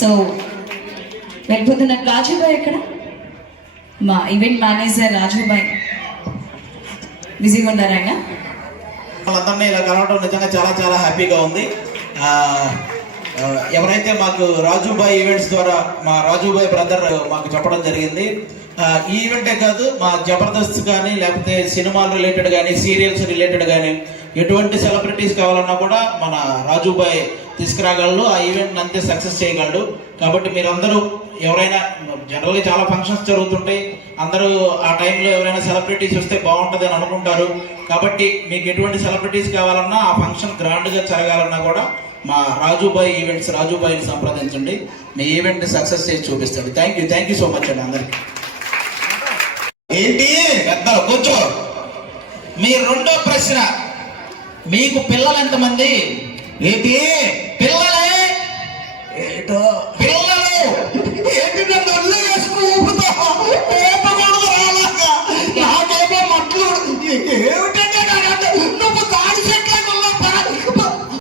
So వెళ్ళిపోతున్న రాజుబాయ్ ఎక్కడ? మా ఈవెంట్ మేనేజర్ రాజుబాయ్ బిజీగా ఉన్నారు ఆయన. వాళ్ళందరినీ ఇలా కలవడం నిజంగా చాలా చాలా హ్యాపీగా ఉంది. ఎవరైతే మాకు రాజుబాయ్ ఈవెంట్స్ ద్వారా మా రాజుబాయ్ బ్రదర్ మాకు చెప్పడం జరిగింది, ఈ ఈవెంటే కాదు మా జబర్దస్త్ కానీ లేకపోతే సినిమాలు రిలేటెడ్ కానీ సీరియల్స్ రిలేటెడ్ కానీ ఎటువంటి సెలబ్రిటీస్ కావాలన్నా కూడా మన రాజుబాయ్ తీసుకురాగలడు, ఆ ఈవెంట్ అంతే సక్సెస్ చేయగలడు. కాబట్టి మీరందరూ ఎవరైనా జనరల్గా చాలా ఫంక్షన్స్ జరుగుతుంటాయి, అందరూ ఆ టైంలో ఎవరైనా సెలబ్రిటీస్ వస్తే బాగుంటుంది అని అనుకుంటారు. కాబట్టి మీకు ఎటువంటి సెలబ్రిటీస్ కావాలన్నా ఆ ఫంక్షన్ గ్రాండ్గా జరగాలన్నా కూడా మా రాజుబాయ్ ఈవెంట్స్ రాజుబాయ్ని సంప్రదించండి, మీ ఈవెంట్ సక్సెస్ చేసి చూపిస్తాడు. థ్యాంక్ యూ సో మచ్ అండి అందరికి. ఏంటి పెద్దలు కూర్చో. మీ రెండో ప్రశ్న, మీకు పిల్లలు ఎంతమంది? ఏంటి పిల్లలే? ఏటో పిల్లలు ఏంటి? నన్ను ఒళ్ళు వేసుకుని ఊపుతా నాకేమో మట్లు ఏమిటంటే నువ్వు